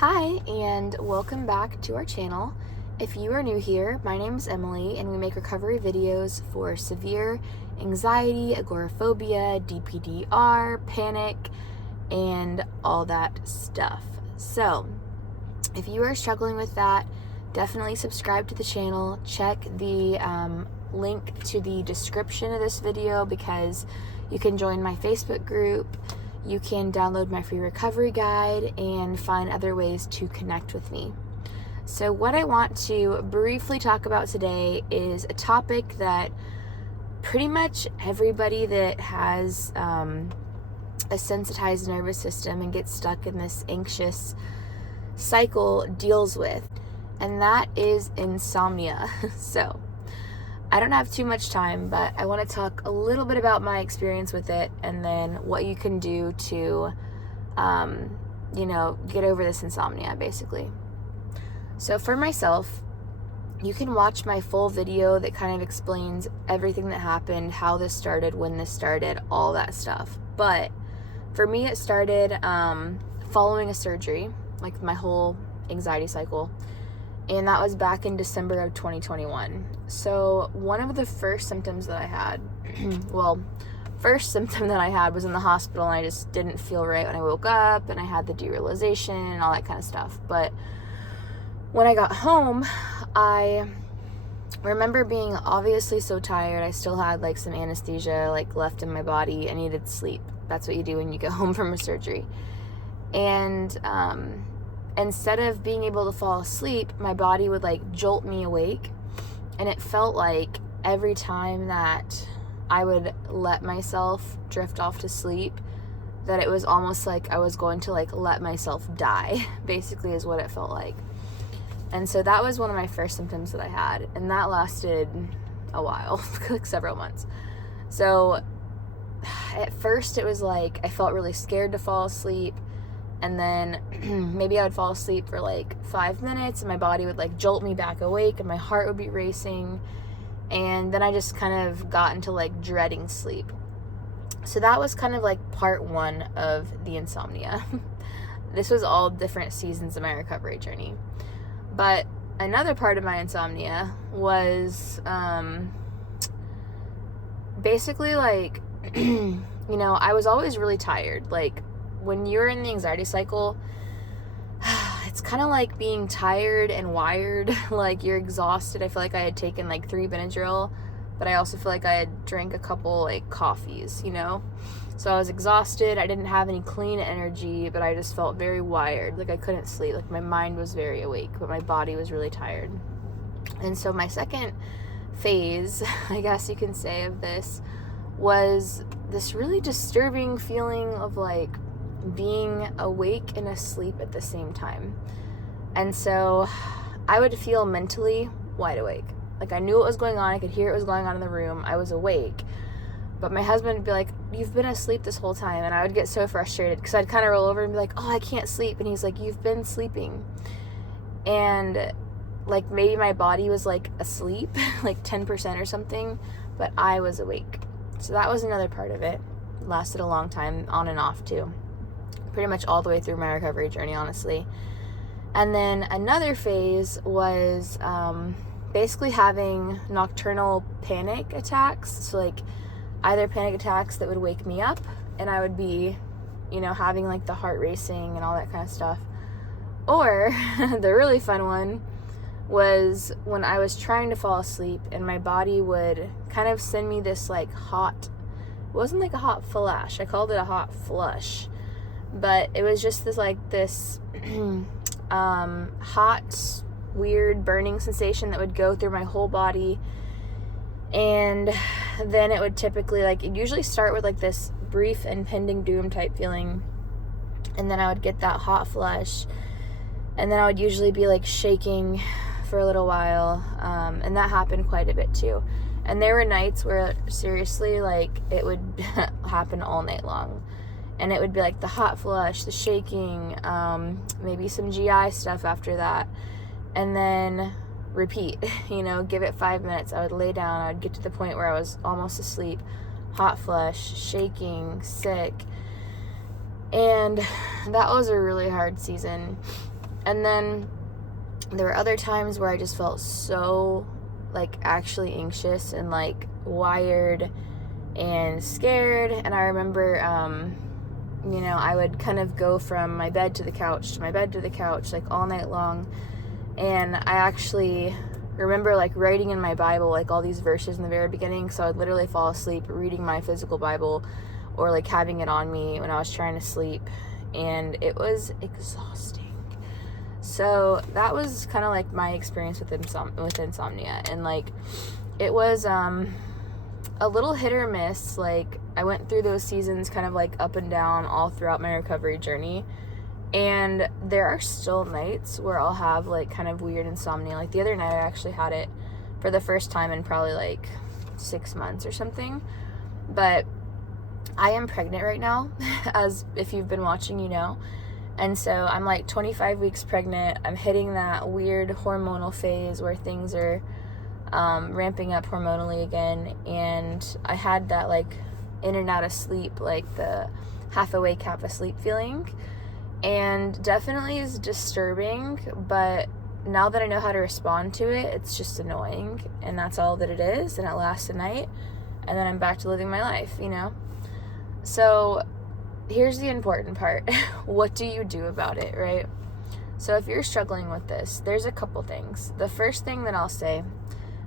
Hi, and welcome back to our channel. If you are new here, my name is Emily, and we make recovery videos for severe anxiety, agoraphobia, DPDR, panic, and all that stuff. So, if you are struggling with that, definitely subscribe to the channel. Check the link to the description of this video because you can join my Facebook group. You can download my free recovery guide and find other ways to connect with me. So what I want to briefly talk about today is a topic that pretty much everybody that has a sensitized nervous system and gets stuck in this anxious cycle deals with, and that is insomnia. So I don't have too much time, but I want to talk a little bit about my experience with it and then what you can do to, get over this insomnia, basically. So for myself, you can watch my full video that kind of explains everything that happened, how this started, when this started, all that stuff. But for me, it started following a surgery, like my whole anxiety cycle. And that was back in December of 2021. So one of the first symptoms that I had, first symptom that I had was in the hospital, and I just didn't feel right when I woke up, and I had the derealization and all that kind of stuff. But when I got home, I remember being obviously so tired. I still had like some anesthesia like left in my body. I needed sleep. That's what you do when you get home from a surgery. And instead of being able to fall asleep, my body would like jolt me awake, and it felt like every time that I would let myself drift off to sleep, that it was almost like I was going to like let myself die, basically is what it felt like. And so that was one of my first symptoms that I had, and that lasted a while, like several months. So at first it was like I felt really scared to fall asleep. And then maybe I would fall asleep for like 5 minutes and my body would like jolt me back awake and my heart would be racing. And then I just kind of got into like dreading sleep. So that was kind of like part one of the insomnia. This was all different seasons of my recovery journey. But another part of my insomnia was basically like, I was always really tired. Like, when you're in the anxiety cycle, it's kind of like being tired and wired. Like, you're exhausted. I feel like I had taken like 3 Benadryl, but I also feel like I had drank a couple like coffees, So I was exhausted. I didn't have any clean energy, but I just felt very wired. Like I couldn't sleep. Like my mind was very awake, but my body was really tired. And so my second phase, I guess you can say, of this was this really disturbing feeling of like being awake and asleep at the same time. And so I would feel mentally wide awake. Like I knew what was going on. I could hear what was going on in the room. I was awake. But my husband would be like, "You've been asleep this whole time." And I would get so frustrated because I'd kind of roll over and be like, "Oh, I can't sleep." And he's like, "You've been sleeping." And like maybe my body was like asleep, like 10% or something, but I was awake. So that was another part of it. Lasted a long time, on and off too. Pretty much all the way through my recovery journey, honestly. And then another phase was basically having nocturnal panic attacks. So like either panic attacks that would wake me up and I would be, having like the heart racing and all that kind of stuff. Or the really fun one was when I was trying to fall asleep and my body would kind of send me this like hot, it wasn't like a hot flash. I called it a hot flush. But it was just this hot, weird burning sensation that would go through my whole body. And then it would typically it usually start with like this brief impending doom type feeling. And then I would get that hot flush. And then I would usually be like shaking for a little while. And that happened quite a bit too. And there were nights where seriously like it would happen all night long. And it would be like the hot flush, the shaking, maybe some GI stuff after that. And then repeat, give it 5 minutes. I would lay down. I would get to the point where I was almost asleep. Hot flush, shaking, sick. And that was a really hard season. And then there were other times where I just felt so, like, actually anxious and, like, wired and scared. And I remember, you know, I would kind of go from my bed to the couch to my bed to the couch, like, all night long. And I actually remember, like, writing in my Bible, like, all these verses in the very beginning, so I would literally fall asleep reading my physical Bible or, like, having it on me when I was trying to sleep. And it was exhausting. So that was kind of like my experience with insomnia. And, like, it was a little hit or miss. Like, I went through those seasons kind of, like, up and down all throughout my recovery journey. And there are still nights where I'll have, like, kind of weird insomnia. Like, the other night I actually had it for the first time in probably, like, 6 months or something. But I am pregnant right now, as if you've been watching, you know. And so I'm, like, 25 weeks pregnant. I'm hitting that weird hormonal phase where things are ramping up hormonally again. And I had that, like, in and out of sleep, like the half awake, half asleep feeling. And definitely is disturbing, but now that I know how to respond to it, it's just annoying. And that's all that it is. And it lasts a night. And then I'm back to living my life, you know. So here's the important part. What do you do about it, right? So if you're struggling with this, there's a couple things. The first thing that I'll say,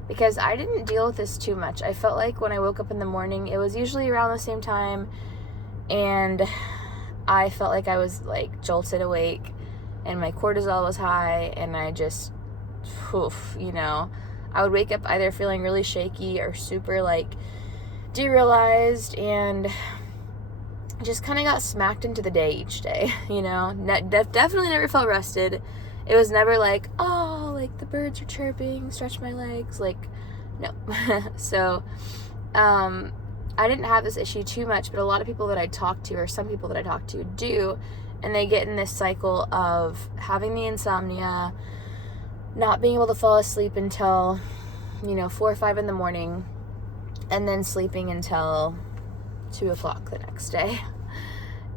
because I didn't deal with this too much, I felt like when I woke up in the morning, it was usually around the same time, and I felt like I was, like, jolted awake, and my cortisol was high, and I just, you know, I would wake up either feeling really shaky or super, like, derealized, and just kind of got smacked into the day each day, you know. Definitely never felt rested. It was never like, oh, like, the birds are chirping, stretch my legs, like, no. So, I didn't have this issue too much, but a lot of people that I talk to, or some people that I talk to, do, and they get in this cycle of having the insomnia, not being able to fall asleep until, you know, 4 or 5 in the morning, and then sleeping until 2 o'clock the next day.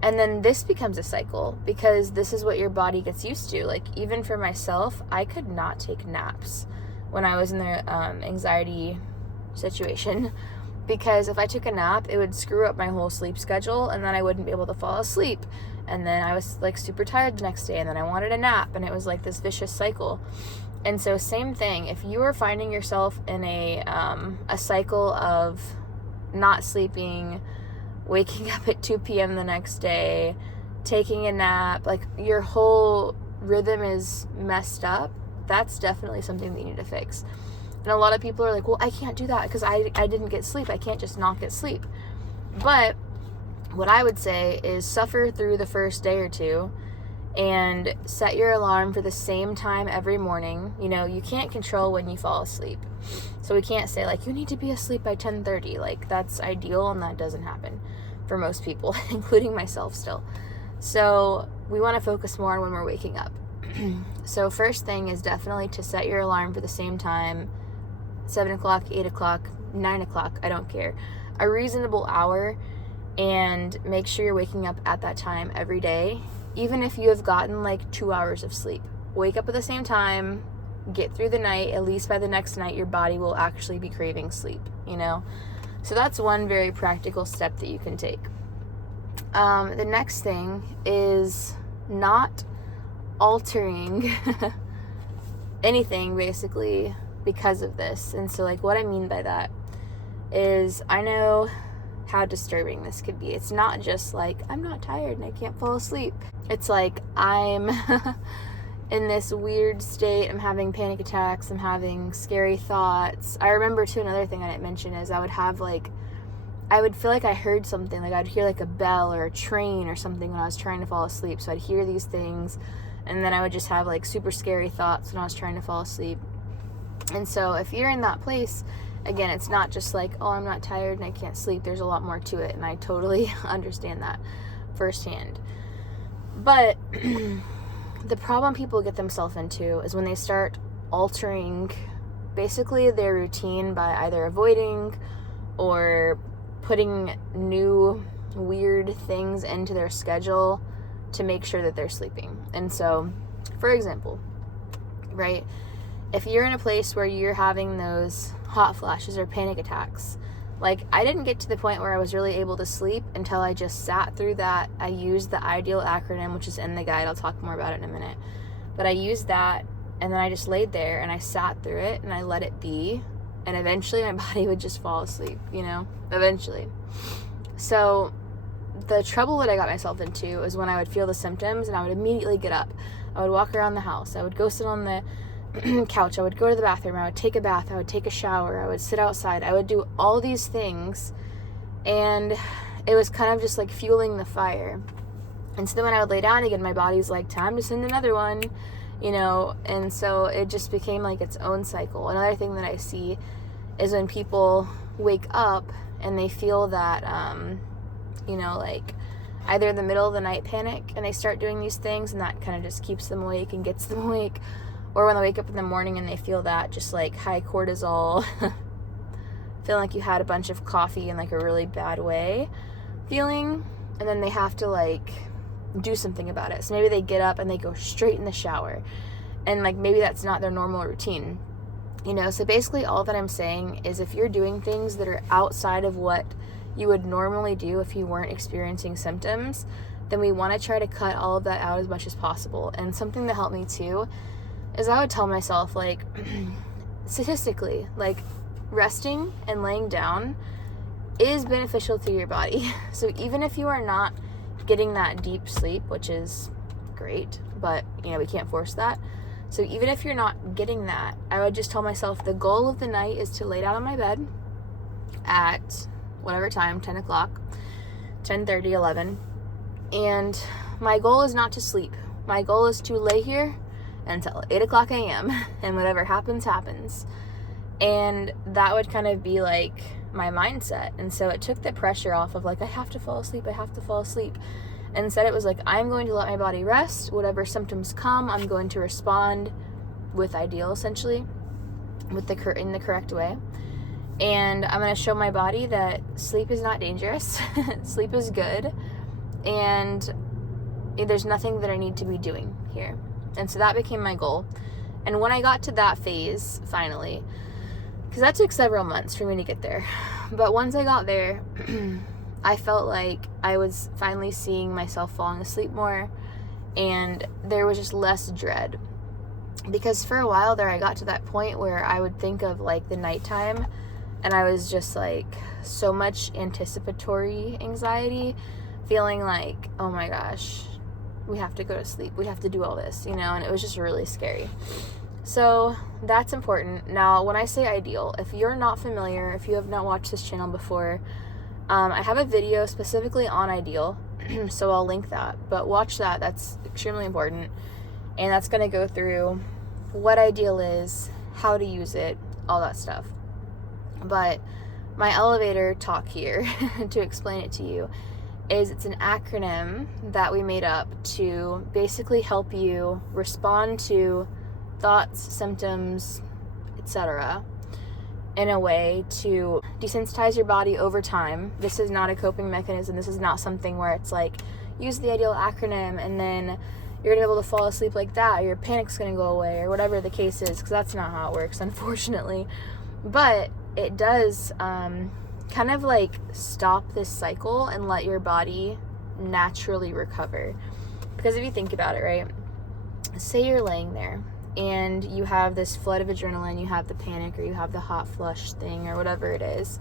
And then this becomes a cycle, because this is what your body gets used to. Like, even for myself, I could not take naps when I was in the anxiety situation, because if I took a nap, it would screw up my whole sleep schedule, and then I wouldn't be able to fall asleep. And then I was, like, super tired the next day, and then I wanted a nap, and it was like this vicious cycle. And so same thing, if you are finding yourself in a cycle of not sleeping, waking up at 2 p.m. the next day, taking a nap, like, your whole rhythm is messed up, that's definitely something that you need to fix. And a lot of people are like, well, I can't do that because I didn't get sleep. I can't just not get sleep. But what I would say is suffer through the first day or two and set your alarm for the same time every morning. You know, you can't control when you fall asleep. So we can't say, like, you need to be asleep by 10:30. Like, that's ideal, and that doesn't happen for most people, including myself still. So we want to focus more on when we're waking up. So first thing is definitely to set your alarm for the same time, 7 o'clock, 8 o'clock, 9 o'clock, I don't care. A reasonable hour, and make sure you're waking up at that time every day, even if you have gotten, like, 2 hours of sleep. Wake up at the same time, get through the night. At least by the next night, your body will actually be craving sleep, you know? So that's one very practical step that you can take. The next thing is not altering anything, basically, because of this. And so, like, what I mean by that is, I know how disturbing this could be. It's not just like, I'm not tired and I can't fall asleep. It's like, I'm in this weird state, I'm having panic attacks, I'm having scary thoughts. I remember too, another thing I didn't mention is I would have, like, I would feel like I heard something, like I'd hear like a bell or a train or something when I was trying to fall asleep. So I'd hear these things, and then I would just have, like, super scary thoughts when I was trying to fall asleep. And so if you're in that place, again, it's not just like, oh, I'm not tired and I can't sleep. There's a lot more to it, and I totally understand that firsthand. But the problem people get themselves into is when they start altering basically their routine by either avoiding or putting new weird things into their schedule to make sure that they're sleeping. And so For example, right? If you're in a place where you're having those hot flashes or panic attacks, like I didn't get to the point where I was really able to sleep until I just sat through that. I used the IDEAL acronym, which is in the guide. I'll talk more about it in a minute. But I used that, and then I just laid there and I sat through it and I let it be. And eventually my body would just fall asleep, you know, eventually. So the trouble that I got myself into is when I would feel the symptoms and I would immediately get up. I would walk around the house. I would go sit on the couch. I would go to the bathroom. I would take a bath. I would take a shower. I would sit outside. I would do all these things, and it was kind of just like fueling the fire. And so then when I would lay down again, my body's like, time to send another one, you know. And so it just became like its own cycle. Another thing that I see is when people wake up and they feel that you know, like either the middle of the night panic and they start doing these things, and that kind of just keeps them awake and gets them awake. Or when they wake up in the morning and they feel that just like high cortisol, feeling like you had a bunch of coffee in like a really bad way feeling, and then they have to like do something about it. So maybe they get up and they go straight in the shower, and like maybe that's not their normal routine, you know. So basically all that I'm saying is if you're doing things that are outside of what you would normally do if you weren't experiencing symptoms, then we want to try to cut all of that out as much as possible. And something that helped me too is I would tell myself, like, statistically, like, resting and laying down is beneficial to your body. So even if you are not getting that deep sleep, which is great, but, you know, we can't force that. So even if you're not getting that, I would just tell myself the goal of the night is to lay down on my bed at whatever time, 10 o'clock, 10:30, 11. And my goal is not to sleep. My goal is to lay here until 8 o'clock a.m. and whatever happens, happens. And that would kind of be like my mindset. And so it took the pressure off of like, I have to fall asleep. And instead it was like, I'm going to let my body rest. Whatever symptoms come, I'm going to respond with IDEAL, essentially, in the correct way. And I'm going to show my body that sleep is not dangerous. Sleep is good. And there's nothing that I need to be doing here. And so that became my goal. And when I got to that phase, finally, because that took several months for me to get there, but once I got there, I felt like I was finally seeing myself falling asleep more, and there was just less dread. Because for a while there, I got to that point where I would think of like the nighttime, and I was just like so much anticipatory anxiety, feeling like, oh my gosh, we have to go to sleep, we have to do all this, you know. And it was just really scary. So that's important. Now, when I say IDEAL, if you're not familiar, if you have not watched this channel before, I have a video specifically on IDEAL, so I'll link that. But watch that. That's extremely important. And that's going to go through what IDEAL is, how to use it, all that stuff. But my elevator talk here, to explain it to you, is it's an acronym that we made up to basically help you respond to thoughts, symptoms, etc. in a way to desensitize your body over time. This is not a coping mechanism. This is not something where it's like, use the IDEAL acronym and then you're gonna be able to fall asleep like that, or your panic's gonna go away, or whatever the case is, because that's not how it works, unfortunately. But it does kind of like stop this cycle and let your body naturally recover. Because if you think about it, right, say you're laying there and you have this flood of adrenaline, you have the panic, or you have the hot flush thing, or whatever it is,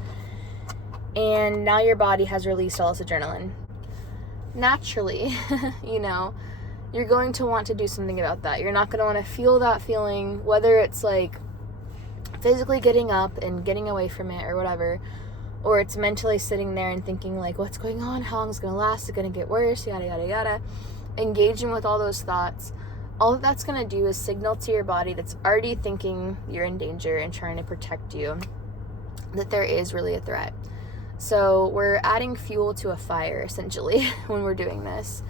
and now your body has released all this adrenaline. Naturally, you know, you're going to want to do something about that. You're not going to want to feel that feeling, whether it's like physically getting up and getting away from it or whatever, or it's mentally sitting there and thinking like, what's going on? How long is it going to last? Is it going to get worse? Yada, yada, yada. Engaging with all those thoughts. All that's going to do is signal to your body that's already thinking you're in danger and trying to protect you that there is really a threat. So we're adding fuel to a fire, essentially, when we're doing this.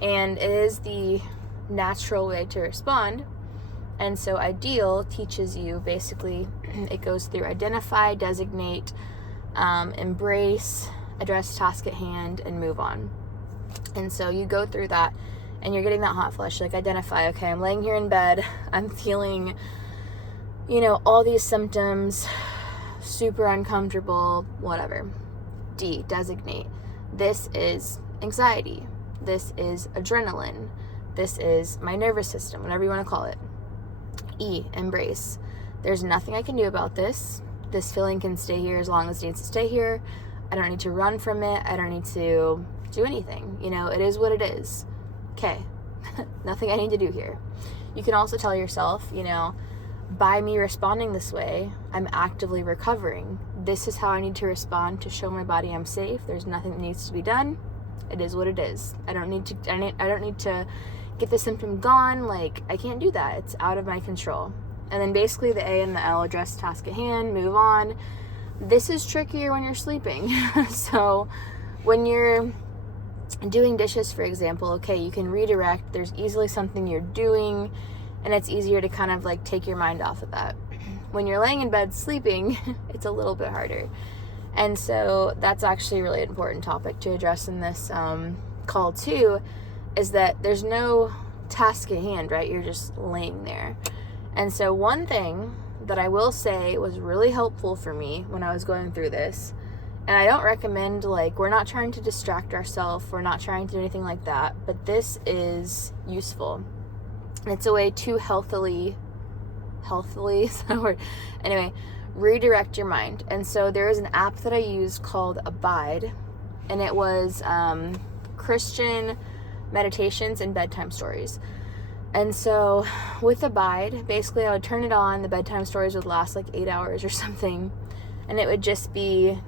And it is the natural way to respond. And so IDEAL teaches you, basically, it goes through identify, designate, embrace, address task at hand, and move on. And so you go through that and you're getting that hot flush, like identify, okay, I'm laying here in bed, I'm feeling, you know, all these symptoms, super uncomfortable, whatever. D, designate. This is anxiety. This is adrenaline. This is my nervous system, whatever you want to call it. E, embrace. There's nothing I can do about this. This feeling can stay here as long as it needs to stay here. I don't need to run from it. I don't need to do anything. You know, it is what it is. Okay. Nothing I need to do here. You can also tell yourself, you know, by me responding this way, I'm actively recovering. This is how I need to respond to show my body I'm safe. There's nothing that needs to be done. It is what it is. I don't need to get the symptom gone. Like, I can't do that. It's out of my control. And then basically the A and the L, address task at hand, move on. This is trickier when you're sleeping. So when you're doing dishes, for example, okay, you can redirect. There's easily something you're doing, and it's easier to kind of like take your mind off of that. When you're laying in bed sleeping, it's a little bit harder. And so that's actually a really important topic to address in this call too, is that there's no task at hand, right? You're just laying there. And so one thing that I will say was really helpful for me when I was going through this, and I don't recommend, like, we're not trying to distract ourselves, we're not trying to do anything like that, but this is useful. And it's a way to healthily, is that a word? Anyway, redirect your mind. And so there is an app that I use called Abide, and it was Christian meditations and bedtime stories. And so with Abide, basically I would turn it on, the bedtime stories would last like 8 hours or something, and it would just be,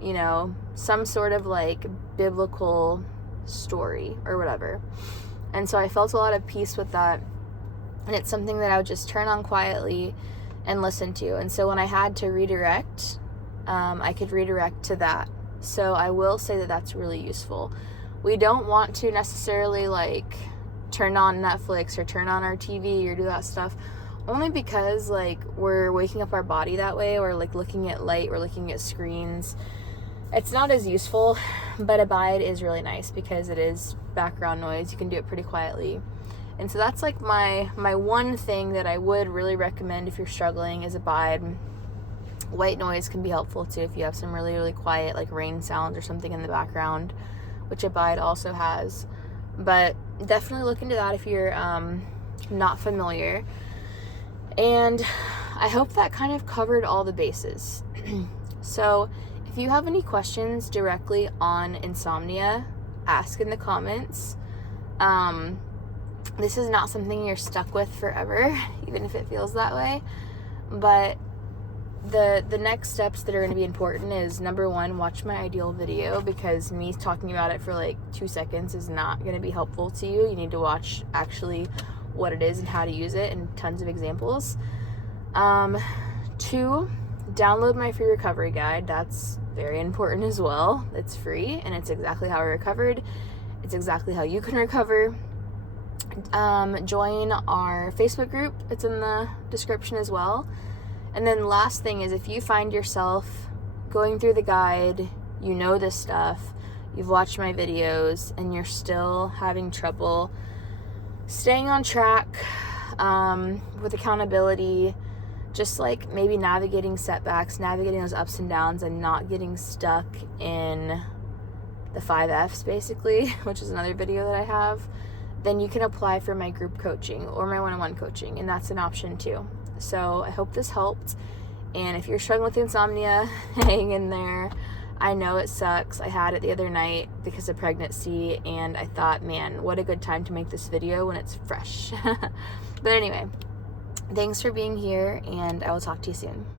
you know, some sort of like biblical story or whatever. And so I felt a lot of peace with that, and it's something that I would just turn on quietly and listen to. And so when I had to redirect, I could redirect to that. So I will say that that's really useful. We don't want to necessarily like turn on Netflix or turn on our TV or do that stuff, only because like we're waking up our body that way, or like looking at light, or looking at screens. It's not as useful, but Abide is really nice because it is background noise. You can do it pretty quietly. And so that's like my one thing that I would really recommend if you're struggling is Abide. White noise can be helpful too if you have some really, really quiet like rain sounds or something in the background, which Abide also has. But definitely look into that if you're not familiar. And I hope that kind of covered all the bases. So if you have any questions directly on insomnia, ask in the comments. This is not something you're stuck with forever, even if it feels that way. But the next steps that are going to be important is, number one, watch my ideal video, because me talking about it for like 2 seconds is not going to be helpful to you. You need to watch actually what it is and how to use it, and tons of examples. 2, download my free recovery guide. That's very important as well. It's free, and it's exactly how I recovered. It's exactly how you can recover. Join our Facebook group. It's in the description as well. And then last thing is, if you find yourself going through the guide, you know this stuff, you've watched my videos, and you're still having trouble staying on track with accountability, just like maybe navigating setbacks, navigating those ups and downs, and not getting stuck in the 5 Fs basically, which is another video that I have, then you can apply for my group coaching or my one-on-one coaching, and that's an option too. So I hope this helped, and if you're struggling with insomnia, hang in there. I know it sucks. I had it the other night because of pregnancy, and I thought, man, what a good time to make this video when it's fresh. But anyway, thanks for being here, and I will talk to you soon.